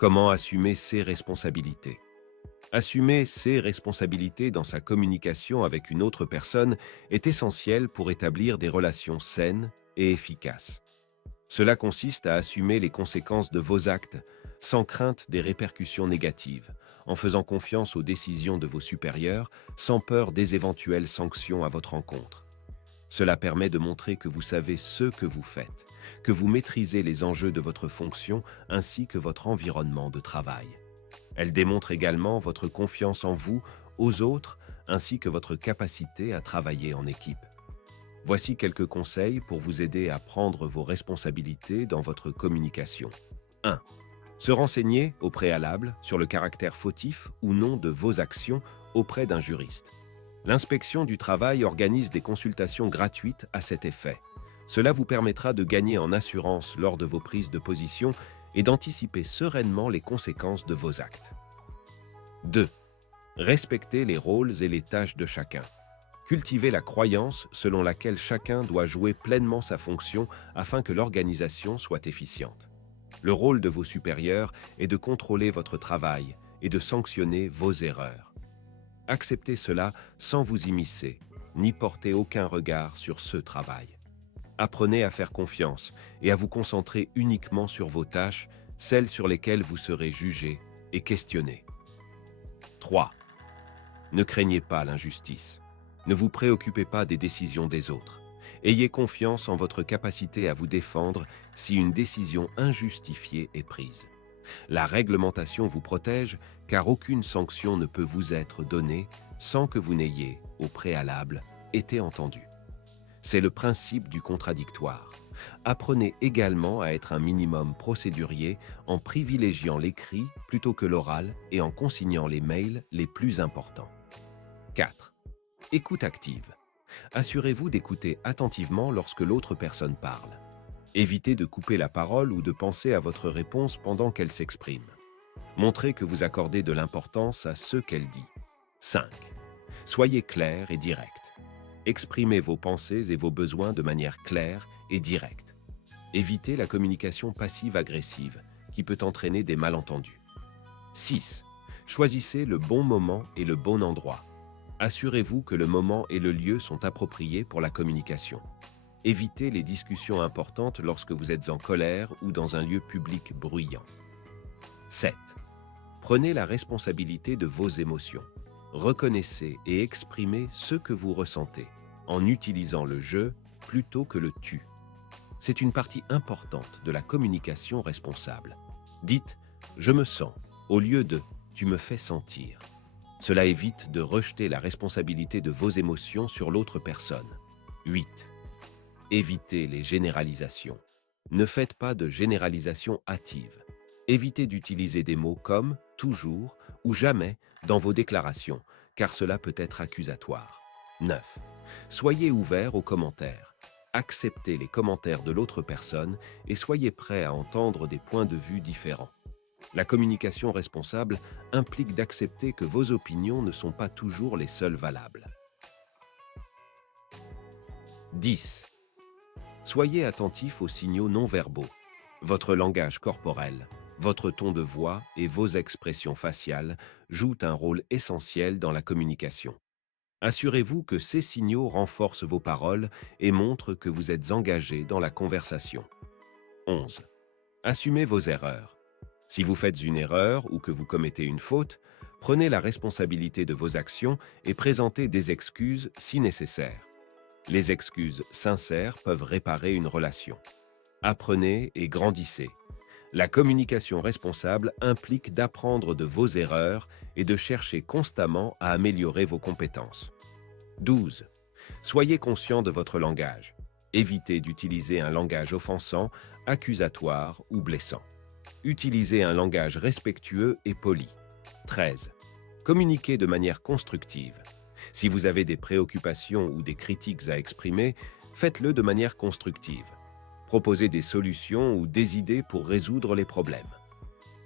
Comment assumer ses responsabilités? Assumer ses responsabilités dans sa communication avec une autre personne est essentiel pour établir des relations saines et efficaces. Cela consiste à assumer les conséquences de vos actes sans crainte des répercussions négatives, en faisant confiance aux décisions de vos supérieurs, sans peur des éventuelles sanctions à votre encontre. Cela permet de montrer que vous savez ce que vous faites, que vous maîtrisez les enjeux de votre fonction ainsi que votre environnement de travail. Elle démontre également votre confiance en vous, aux autres, ainsi que votre capacité à travailler en équipe. Voici quelques conseils pour vous aider à prendre vos responsabilités dans votre communication. 1. Se renseigner au préalable sur le caractère fautif ou non de vos actions auprès d'un juriste. L'inspection du travail organise des consultations gratuites à cet effet. Cela vous permettra de gagner en assurance lors de vos prises de position et d'anticiper sereinement les conséquences de vos actes. 2. Respectez les rôles et les tâches de chacun. Cultivez la croyance selon laquelle chacun doit jouer pleinement sa fonction afin que l'organisation soit efficiente. Le rôle de vos supérieurs est de contrôler votre travail et de sanctionner vos erreurs. Acceptez cela sans vous immiscer, ni porter aucun regard sur ce travail. Apprenez à faire confiance et à vous concentrer uniquement sur vos tâches, celles sur lesquelles vous serez jugé et questionné. 3. Ne craignez pas l'injustice. Ne vous préoccupez pas des décisions des autres. Ayez confiance en votre capacité à vous défendre si une décision injustifiée est prise. La réglementation vous protège car aucune sanction ne peut vous être donnée sans que vous n'ayez, au préalable, été entendu. C'est le principe du contradictoire. Apprenez également à être un minimum procédurier en privilégiant l'écrit plutôt que l'oral et en consignant les mails les plus importants. 4. Écoute active. Assurez-vous d'écouter attentivement lorsque l'autre personne parle. Évitez de couper la parole ou de penser à votre réponse pendant qu'elle s'exprime. Montrez que vous accordez de l'importance à ce qu'elle dit. 5. Soyez clair et direct. Exprimez vos pensées et vos besoins de manière claire et directe. Évitez la communication passive-agressive qui peut entraîner des malentendus. 6. Choisissez le bon moment et le bon endroit. Assurez-vous que le moment et le lieu sont appropriés pour la communication. Évitez les discussions importantes lorsque vous êtes en colère ou dans un lieu public bruyant. 7. Prenez la responsabilité de vos émotions. Reconnaissez et exprimez ce que vous ressentez, en utilisant le je plutôt que le tu. C'est une partie importante de la communication responsable. Dites « je me sens » au lieu de « tu me fais sentir ». Cela évite de rejeter la responsabilité de vos émotions sur l'autre personne. 8. Évitez les généralisations. Ne faites pas de généralisation hâtive. Évitez d'utiliser des mots comme « toujours » ou « jamais » dans vos déclarations, car cela peut être accusatoire. 9. Soyez ouvert aux commentaires. Acceptez les commentaires de l'autre personne et soyez prêt à entendre des points de vue différents. La communication responsable implique d'accepter que vos opinions ne sont pas toujours les seules valables. 10. Soyez attentif aux signaux non-verbaux. Votre langage corporel, votre ton de voix et vos expressions faciales jouent un rôle essentiel dans la communication. Assurez-vous que ces signaux renforcent vos paroles et montrent que vous êtes engagé dans la conversation. 11. Assumez vos erreurs. Si vous faites une erreur ou que vous commettez une faute, prenez la responsabilité de vos actions et présentez des excuses si nécessaire. Les excuses sincères peuvent réparer une relation. Apprenez et grandissez. La communication responsable implique d'apprendre de vos erreurs et de chercher constamment à améliorer vos compétences. 12. Soyez conscient de votre langage. Évitez d'utiliser un langage offensant, accusatoire ou blessant. Utilisez un langage respectueux et poli. 13. Communiquez de manière constructive. Si vous avez des préoccupations ou des critiques à exprimer, faites-le de manière constructive. Proposez des solutions ou des idées pour résoudre les problèmes.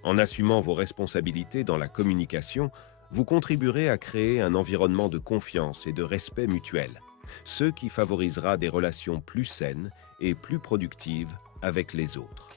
En assumant vos responsabilités dans la communication, vous contribuerez à créer un environnement de confiance et de respect mutuel, ce qui favorisera des relations plus saines et plus productives avec les autres.